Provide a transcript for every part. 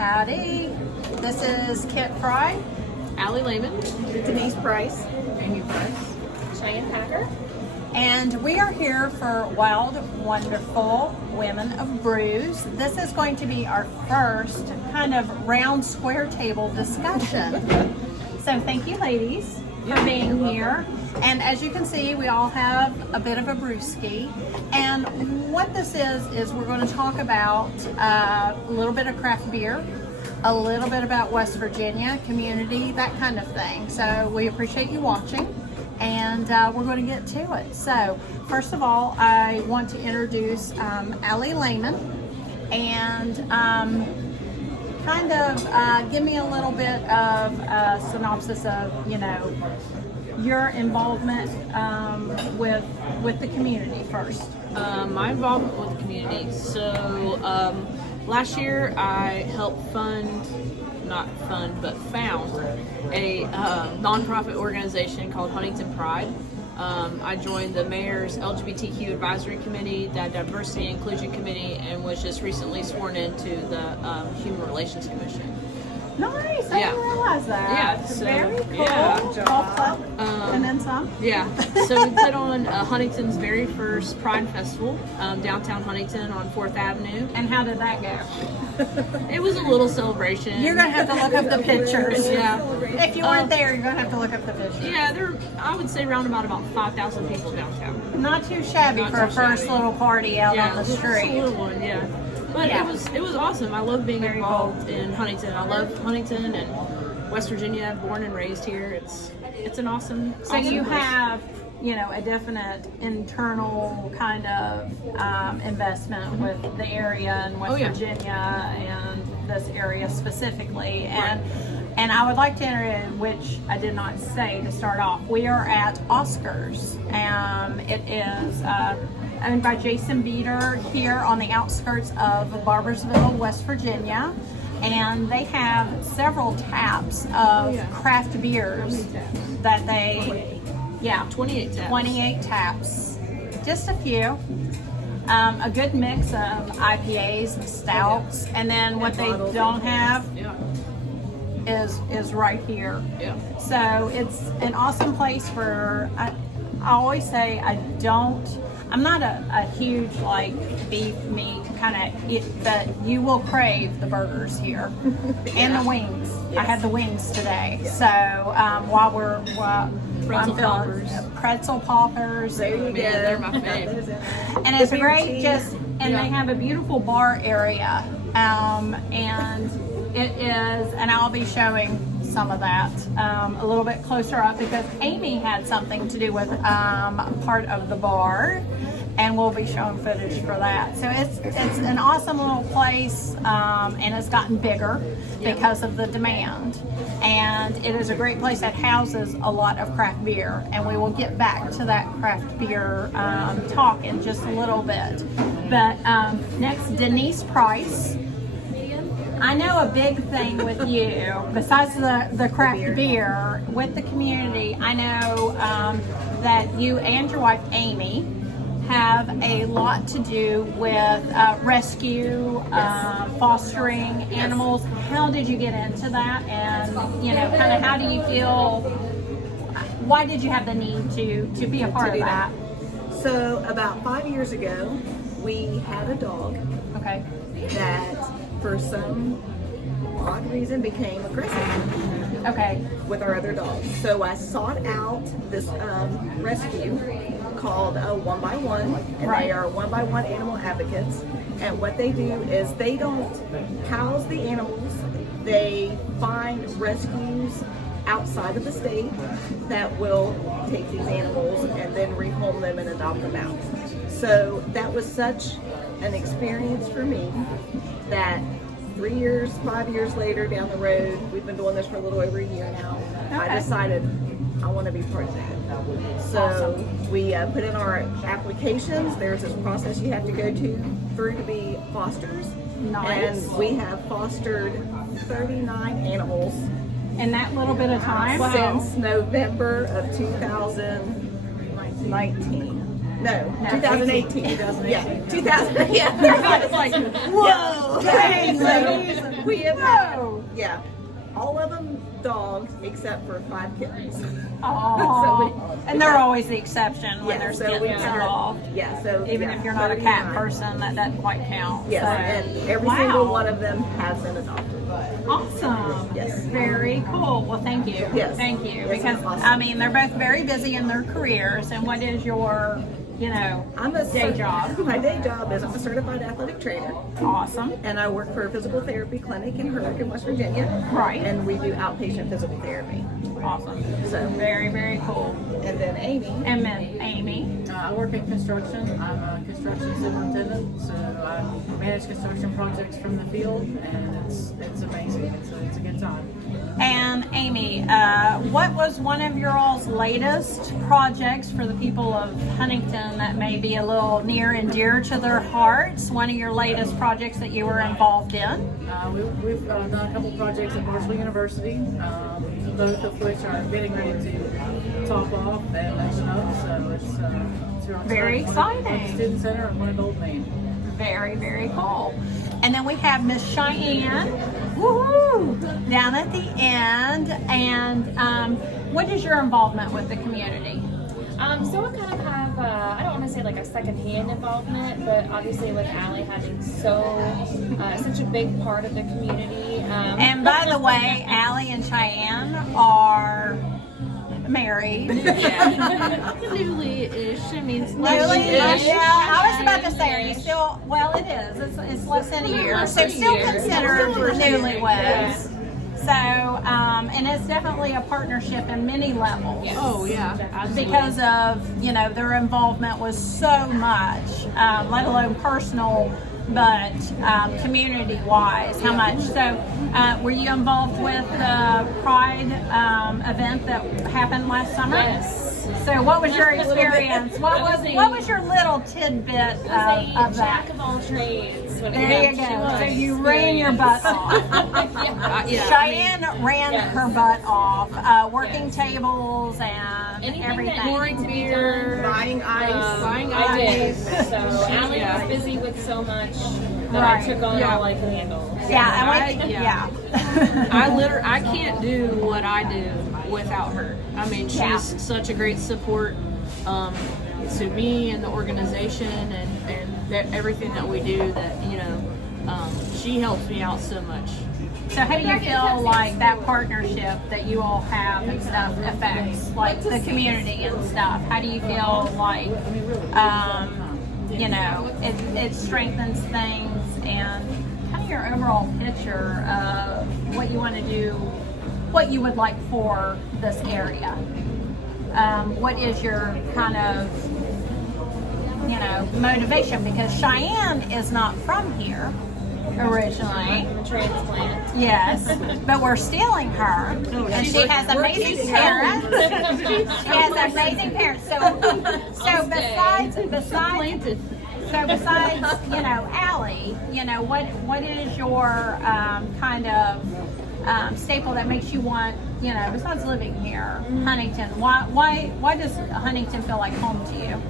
Howdy. This is Kit Frye, Ally Layman, Denise Price, Amy Price, Cheyenne Packer. and we are here for Wild, Wonderful Women of Brews. This is going to be our first kind of round square table discussion. So thank you, ladies, for being here. And as you can see, we all have a bit of a brewski. And what this is we're going to talk about a little bit of craft beer, a little bit about West Virginia community, that kind of thing. So we appreciate you watching, and we're going to get to it. So first of all, I want to introduce Ally Layman, and kind of give me a little bit of a synopsis of, your involvement with the community first. my involvement with the community. So last year I helped found a nonprofit organization called Huntington Pride. I joined the mayor's LGBTQ advisory committee, the diversity and inclusion committee, and was just recently sworn into the Human Relations Commission. Nice, I didn't realize that. Yeah, so, very cool. yeah. Golf club, and then some. Yeah, so we put on Huntington's very first Pride Festival, downtown Huntington on 4th Avenue. And how did that go? It was a little celebration. You're gonna have to look up the pictures. Yeah. If you weren't there, you're gonna have to look up the pictures. Yeah, I would say round about 5,000 people downtown. Not too shabby Not for a too first shabby. little party out on the Just a street. little one, yeah. But Yeah. it was awesome. I love being Very involved in Huntington. I love Huntington and West Virginia. Born and raised here. It's an awesome. So awesome you place. have, a definite internal kind of investment with the area and West Oh, yeah. Virginia and this area specifically. And I would like to enter in, which I did not say to start off, we are at Oscar's. It is owned by Jason Beater here on the outskirts of Barboursville, West Virginia. And they have several taps of craft beers that they, 28 taps. 28 taps. Just a few. A good mix of IPAs and stouts. And then what they don't have Yeah. is right here. Yeah. So it's an awesome place for, I always say I'm not a huge beef meat kind of, but you will crave the burgers here and the wings. Yes. I had the wings today. So Pretzel poppers. Pretzel poppers. There you go. They're my fave. And it's The beer great cheese. they have a beautiful bar area. And it is, and I'll be showing some of that a little bit closer up because Amy had something to do with part of the bar, and we'll be showing footage for that. So it's an awesome little place, and it's gotten bigger because of the demand. And it is a great place that houses a lot of craft beer, and we will get back to that craft beer talk in just a little bit. But next, Denise Price. I know a big thing with you, besides the craft beer, with the community, I know that you and your wife, Amy, have a lot to do with rescue, fostering animals. How did you get into that? And, kind of how do you feel, why did you have the need to be a part of that? So about 5 years ago, we had a dog Okay. that for some odd reason became aggressive Okay. with our other dogs. So I sought out this rescue called 1x1, and Right. they are 1x1 animal advocates. And what they do is they don't house the animals, they find rescues outside of the state that will take these animals and then rehome them and adopt them out. So that was such an experience for me that 3 years, 5 years later down the road, we've been doing this for a little over a year now, I Okay. decided I want to be part of that. So Awesome. we put in our applications. There's this process you have to go through to be fosters. Nice. And we have fostered 39 animals In that little bit of time? since November of 2019. No, No, 2018. 2018. Yeah, 2000. Yeah, It's like, whoa, dang, ladies. we have had, Whoa. yeah, all of them dogs except for 5 kittens. Oh, and they're always the exception when Yeah, there's so kittens we had- involved. Yeah, so Even yeah, if you're not a cat 39. person, that doesn't quite count. Yes, So, and every wow. single one of them has been adopted. Awesome. Yes. Very cool. Well, thank you. Yes. Thank you. Yes, Because, awesome. I mean, they're both very busy in their careers. And what is your, I'm a day job? My day job is I'm a certified athletic trainer, Awesome. and I work for a physical therapy clinic in Huntington, West Virginia. Right. And we do outpatient physical therapy. Awesome. So, Very, very cool. and then Amy. And Miss Amy. I work in construction. I'm a construction superintendent, so I manage construction projects from the field, and it's amazing. It's a good time. And Amy, what was one of your all's latest projects for the people of Huntington that may be a little near and dear to their hearts? One of your latest projects that you were involved in? We've done a couple projects at Barboursville University, both of which are getting ready to top off and open up. So it's Very exciting. One at the Student Center and one at Old Main. Very, very cool. And then we have Miss Cheyenne, woohoo, down at the end. And what is your involvement with the community? So I kind of have, I don't want to say like a second-hand involvement, but obviously with Ally having such a big part of the community. And by the way, Ally and Cheyenne are married. Newly-ish. I mean, it's Newly-ish. Yeah, I was about to say, are you still? Well, it is. It's less than a year, so still considered newlyweds. So, and it's definitely a partnership in many levels. Oh yeah, absolutely. Because of their involvement was so much, let alone personal, but community-wise, how much. So, were you involved with the Pride event that happened last summer? Yes. So, what was your experience? What was your little tidbit of Jack that? of all trades. when it There you comes to go. So my you ran your butt off. Cheyenne ran her butt off, working tables and Anything everything. that needed to be done, Buying ice. Buying I did. ice. So Ally Yeah. was busy with so much that Right. I took on Yeah. all I could handle. Yeah, and Yeah. I can't do what I do without her. I mean, she's Yeah. such a great support to me and the organization and everything that we do. That she helps me out so much. So how do you feel like that partnership that you all have and stuff affects like the community and stuff? How do you feel like it strengthens things and kind of your overall picture of what you want to do, what you would like for this area? What is your kind of motivation? Because Cheyenne is not from here originally. I'm a transplant. Yes, but we're stealing her, and she has amazing parents. She has amazing parents. So besides Ally, what is your kind of staple that makes you want, besides living here, Huntington? Why does Huntington feel like home to you?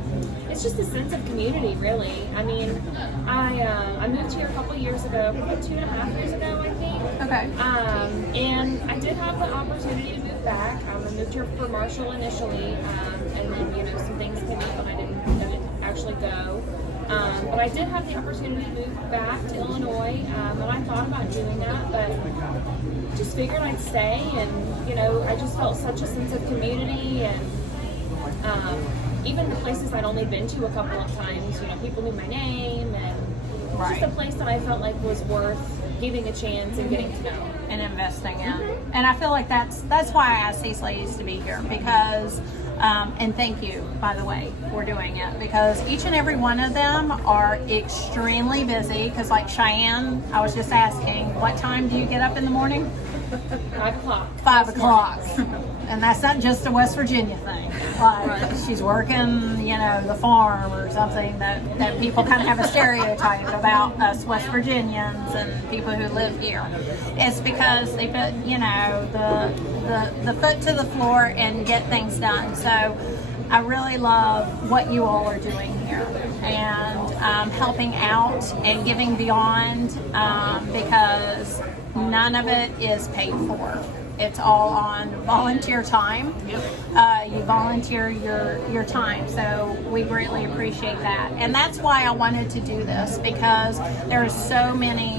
It's just a sense of community, really. I mean, I moved here a couple years ago, probably 2.5 years ago, I think. Okay. And I did have the opportunity to move back. I moved here for Marshall initially, and then some things came up and I didn't actually go. But I did have the opportunity to move back to Illinois, and I thought about doing that, but just figured I'd stay. And I just felt such a sense of community, and even the places I'd only been to a couple of times, people knew my name, and just a place that I felt like was worth giving a chance and getting to know. And investing in. And I feel like that's why I asked these ladies to be here, because and thank you, by the way, for doing it, because each and every one of them are extremely busy. Because like Cheyenne, I was just asking, what time do you get up in the morning? 5 o'clock. 5 o'clock. And that's not just a West Virginia thing. Like she's working, the farm or something that people kind of have a stereotype about us West Virginians and people who live here. It's because they put, the foot to the floor and get things done. So I really love what you all are doing here and helping out and giving beyond because none of it is paid for. It's all on volunteer time. You volunteer your time, so we greatly appreciate that. And that's why I wanted to do this, because there are so many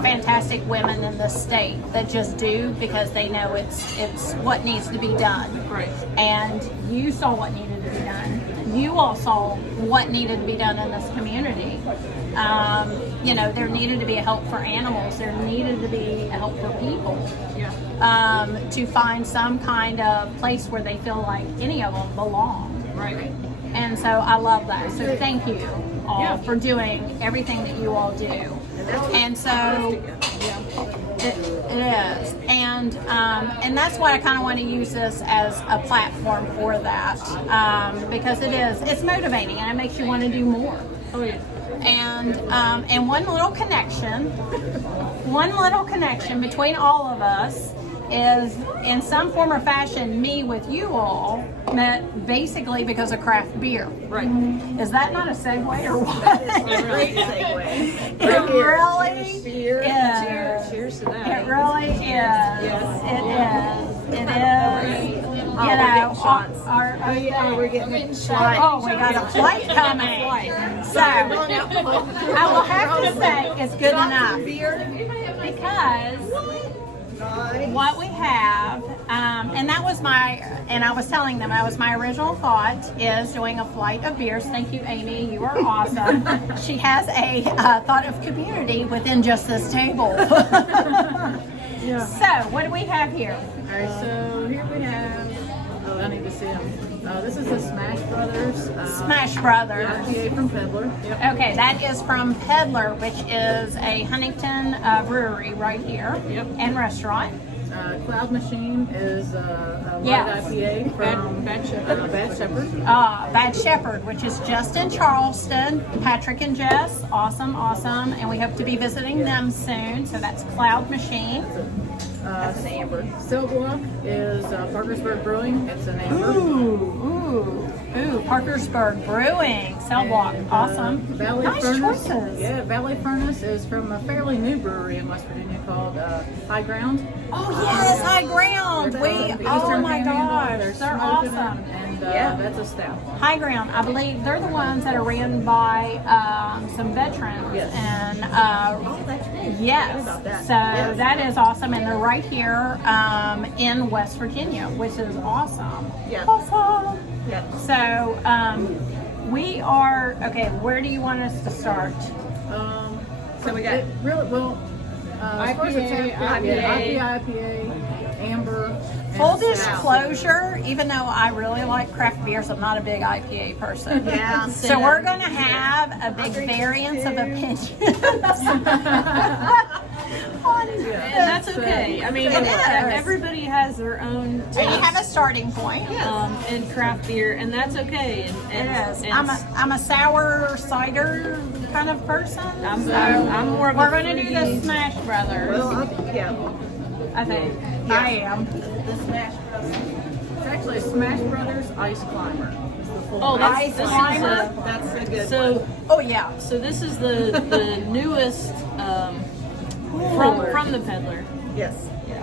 fantastic women in the state that just do because they know it's what needs to be done. Right. And you saw what needed to be done. You all saw what needed to be done in this community. You know, there needed to be a help for animals. There needed to be a help for people. To find some kind of place where they feel like any of them belong. Right. And so I love that. So thank you all for doing everything that you all do. And so it is. And that's why I kind of want to use this as a platform for that. Because it's motivating and it makes you want to do more. Oh yeah. And one little connection between all of us is, in some form or fashion, me with you all met basically because of craft beer. Right. Is that not a segue or what? It's a great segue. It really is. Cheers to that. It really is. Yes. It is. You know, We're getting shot. oh, we got a flight coming. So I will have to say it's good enough because what we have, and that was and I was telling them, that was my original thought, is doing a flight of beers. Thank you, Amy. You are awesome. She has a thought of community within just this table. So, what do we have here? All right, so here we have. Oh, I need to see them. This is the Smash Brothers. Smash Brothers. IPA from Peddler. Yep. Okay, that is from Peddler, which is a Huntington brewery right here and restaurant. Cloud Machine is a light IPA from Bad Shepherd. Bad Shepherd, which is just in Charleston. Patrick and Jess, awesome. And we hope to be visiting them soon. So that's Cloud Machine. That's an amber. Cell Block is Parkersburg Brewing. It's an amber. Ooh, Parkersburg Brewing, Cell Block, awesome. Valley Nice Furnace. choices. Yeah, Valley Furnace is from a fairly new brewery in West Virginia called High Ground. Oh yes, High Ground. Oh my gosh, they're awesome. And that's a stout. High Ground, I believe they're the ones that are ran by some veterans. Yes. And That's great. yes, About that. so that is awesome, and they're right here in West Virginia, which is awesome. Yeah. Awesome. Yeah. So we are okay. Where do you want us to start? So we got really well. IPA, Amber. and Full stout. disclosure, even though I really like craft beers, I'm not a big IPA person. Yeah. So we're going to have a big variance of opinions. And that's okay. I mean, It is. everybody has their own So you taste have a starting point. in craft beer, and that's okay. And It is. and I'm a sour cider kind of person. I'm more of a We're going to do the fruity- Smash Brothers. well, I think. I am. the Smash Bros. It's actually Smash Brothers Ice Climber. It's the full Oh, name. this is Climber? That's a good one. so. Oh yeah. So this is the newest from the Peddler. Yes.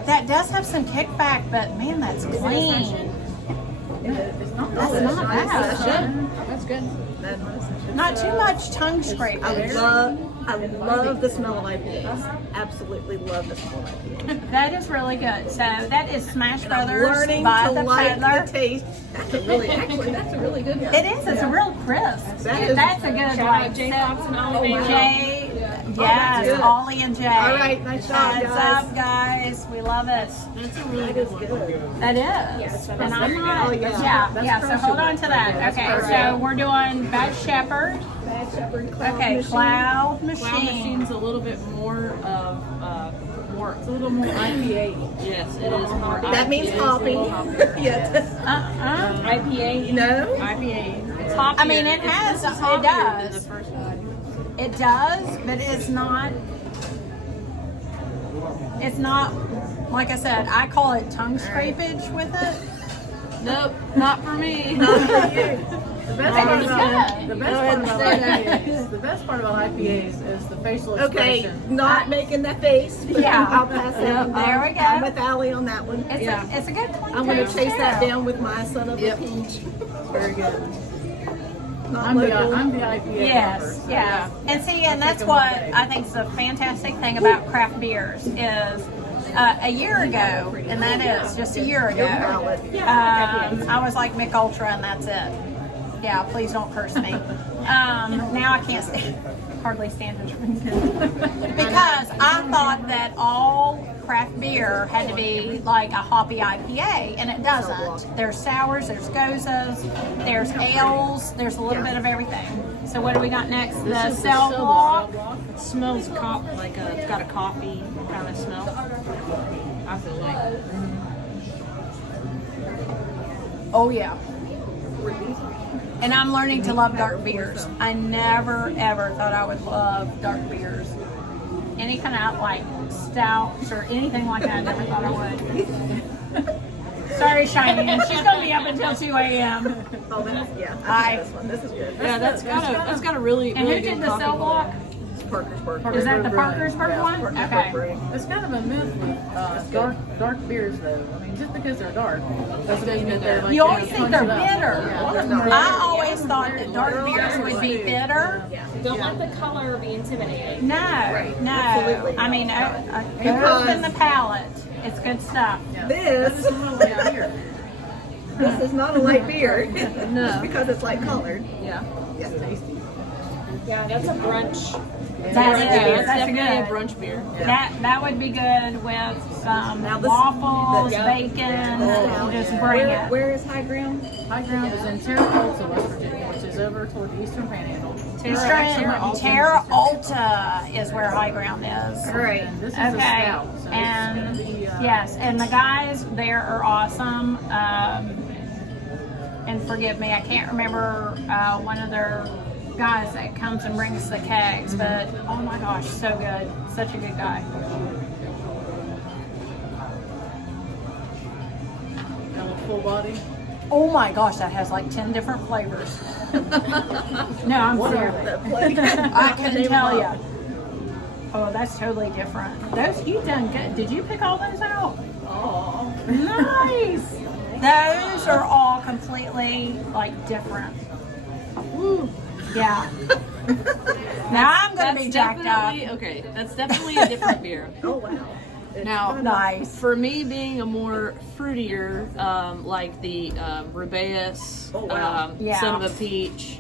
That does have some kickback, but man, that's clean. It's not That's bad. not bad. That's good. Not too much tongue scraping. I love the smell of IPAs. Absolutely love the smell of IPAs. That is really good. So that is Smash I'm Brothers learning by to the like Peddler. the taste. That's a really good one. It is. It's a real crisp. That's a good one. Jay So- Fox and Ally Layman. Jay, that's yes, good. Ollie and Jay. All right, nice job, What's guys. up, guys? We love it. That's a really That good is one. good. That is. And I'm not. Oh, yeah. Yeah. So hold on to that. Okay. So we're doing Bad Shepherd. Bad Shepherd Cloud Okay. Machine. Cloud Cloud Machine. Machine's a little bit more of more. It's a little more IPA. Yes, it is more. That means IPA, hoppy. it's a little hoppy. Yes. IPA. No. IPA. It's hoppy. I mean, it has. It does. The first one. It does, but it's not. It's not. Like I said, I call it tongue scrapage with it. Nope, not for me. The best part about good. the best part about IPAs is the facial Okay, expression. not making that face. But Yeah. I'll pass that one. There we go. I'm with Ally on that one. It's a good one. I'm going to chase that down with my son of a peach. Very good. Not I'm the local. IPA Yes, lover, so- yeah. And see, and that's what I think is the fantastic thing about craft beers is a year ago, and that is just a year ago, I was like Mick Ultra and that's it. Yeah, please don't curse me. Now I can't hardly stand to drink it. Because I thought that all craft beer had to be like a hoppy IPA, and it doesn't. There's sours, there's gozas, there's ales, there's a little bit of everything. So what do we got next? This The is cell the block. It smells like it's got a coffee kind of smell. I feel like. Oh yeah. And I'm learning to love dark beers. I never ever thought I would love dark beers. Any kind of like stouts or anything like that, I never thought I would. Sorry, Cheyenne. She's gonna be up until 2 a.m. Oh, that's, yeah. Hi. This one. This is good. Yeah, that's got a really And really who did good the coffee cell block? It's Parkersburg. Is that the Parkersburg one? Okay. It's kind of a myth with dark beers, though. I mean, just because they're dark doesn't mean that they're like. You always think they're bitter. Yeah. I always thought that dark beers would be bitter. Don't let the color be intimidating. No, no. Absolutely. I mean, open the palate. It's good stuff. This this is not a light beer. No. Just because it's light colored. Yeah. Yeah. Tasty. Yeah, that's a brunch. That's It's that's definitely a good. brunch beer. That would be good with some Now this- waffles, the- bacon. Just bring it. Where is High Ground? High Ground is in Terra Alta, West Virginia, which is over toward the Eastern Panhandle. Terra Alta is where High Ground is. Right. And this is a Okay, stout, so and it's gonna be, yes, and the guys there are awesome. And forgive me, I can't remember one of their guys that comes and brings the kegs, but oh my gosh, so good, such a good guy. got a full body. Oh my gosh, that has like 10 different flavors. No, I'm serious. I couldn't tell you. Oh, that's totally different. Those you've done good. Did you pick all those out? Oh, nice. Those are all completely like different. Woo. Yeah. Now I'm gonna be jacked up. Okay, that's definitely a different beer. Oh wow. It's Now, Nice. for me being a more fruitier, like the Rubaeus, Oh, wow. Yeah. Son of a Peach,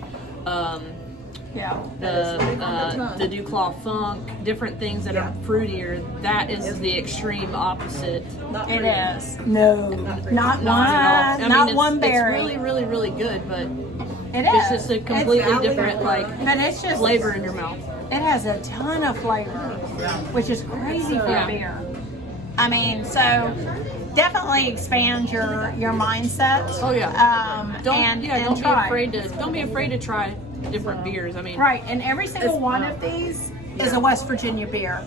Yeah. the Duclaw Funk, different things that are fruitier, that is the extreme opposite. Not It pretty. is. No, not one. I mean, Not it's, one berry. It's really, really, really good, but It it's is. just a completely Ally different Layman. But it's just flavor in your mouth. It has a ton of flavor, which is crazy for Yeah. a beer. I mean, so definitely expand your mindset. Oh yeah. Don't be try. afraid to try different beers. I mean, Right, and every single one of these is a West Virginia beer.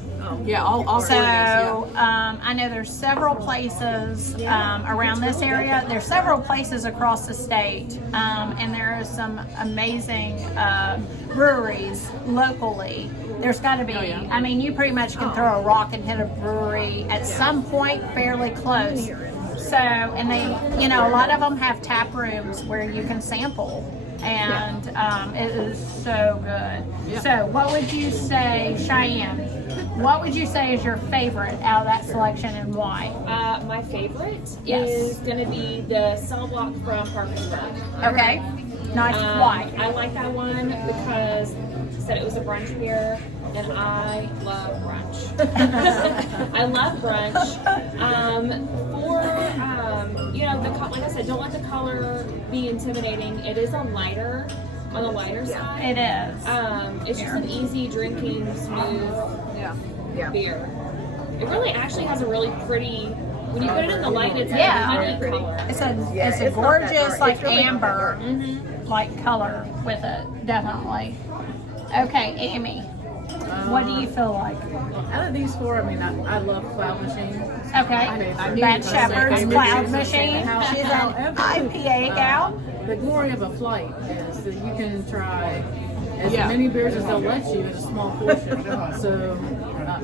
yeah, all four of these, yeah. So I know there's several places around this area. There's several places across the state, and there are some amazing breweries locally. There's got to be. Oh, yeah. I mean, you pretty much can throw a rock and hit a brewery at some point fairly close. So, and they, you know, a lot of them have tap rooms where you can sample. And it is so good. Yeah. So, what would you say, Cheyenne? What would you say is your favorite out of that selection and why? My favorite Yes. is going to be the cell block from Parkersburg. Okay. Nice. Why? I like that one because she said it was a brunch beer, and I love brunch. I love brunch. You know, like I said, don't let the color be intimidating. It is on the lighter side. It is. It's just an easy drinking, smooth Yeah. beer. It really actually has a really pretty. When you put it in the light, it's Yeah. a honey Pretty. color. It's a Yeah, it's a it's not that gorgeous dark. like It's really not that amber dark. like color with it. Definitely. Okay, Amy. What do you feel like? Out of these four, I mean, I love Cloud Machine. Okay. I Bad Shepherd's Cloud Machine. She's an However, IPA gal. The glory of a flight is that you can try as Yeah. many beers as they'll let you in a small portion. So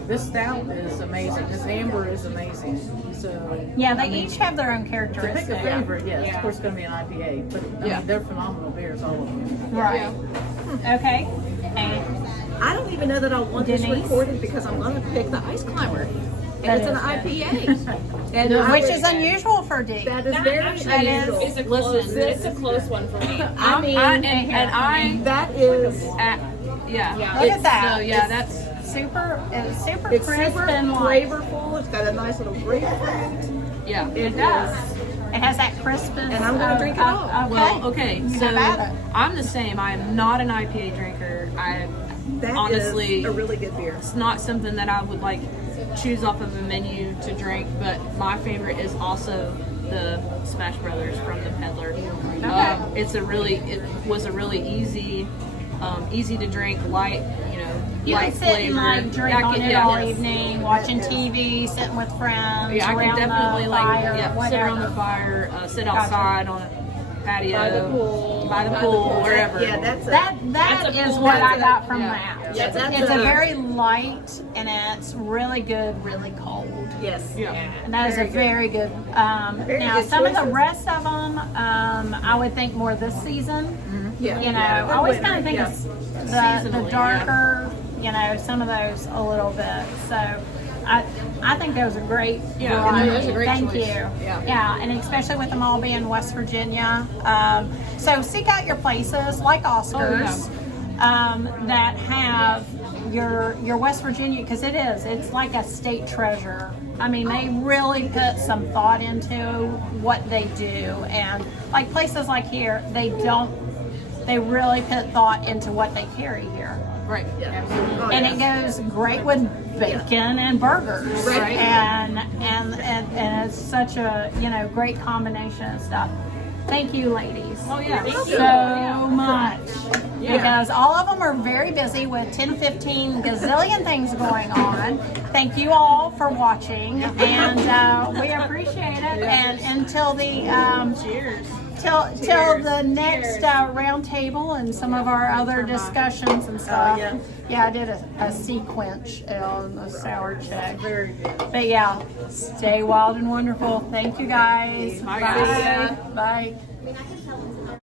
this stout is amazing. This amber is amazing. So Yeah, they each have their own to pick characteristics. a favorite, yes, of course, it's going to be an IPA. But I Yeah. mean, they're phenomenal beers, all of them. Right. Okay. And I don't even know that I want this Denise? recorded because I'm going to pick the Ice Climber. That And it's an is IPA. And I which would- is unusual for D. That is That very actually unusual. is a close. Listen, It's a close one for me. I mean, that is, yeah. Yeah. Look at that. So yeah, that's Super. It's super it's crisp super and light. flavorful. It's got a nice little grapefruit. yeah. It does. is. It has that crispness. And I'm gonna drink it all. Okay. Well, okay, You so have at it. I'm the same. I am not an IPA drinker. That Honestly, is a really good beer. It's not something that I would like choose off of a menu to drink, but my favorite is also the Smash Brothers from the Peddler. It was a really easy to drink, light, You light can sit and flavored. like drink on it all evening, watching TV, sitting with friends, Yeah, I around can definitely the like fire, sit around the whatever. fire, sit outside on a patio, By the pool. wherever. Yeah, that's That That's a is cool- what I that's a- got from yeah. that. Yeah, it's that's it's a a- very light and it's really good, really cold. yes. Yeah. And that is a very good. Very Now, good some of the choices. rest of them, I would think more this season. Yeah. You know, Yeah. I always kind of think Yeah. of the Seasonally, darker, some of those a little bit. So I think those are great. Yeah, varieties. those are great Thank choice. you. Yeah. And especially with them all being West Virginia. So seek out your places like Oscar's that have your West Virginia, because it's like a state treasure. I mean, they really put some thought into what they do, and like places like here, they really put thought into what they carry here. Right. Oh, And yes. it goes great with bacon and burgers. Right. And it's such a, great combination of stuff. Thank you, ladies. Oh yeah. So much. Because all of them are very busy with 10, 15 gazillion things going on. Thank you all for watching, and we appreciate it. And until the Cheers. till the next round table and some of our other discussions and stuff. yeah. I did a sequence on the sour check. Very good. But yeah, stay wild and wonderful. Thank you guys. Bye, guys. Bye.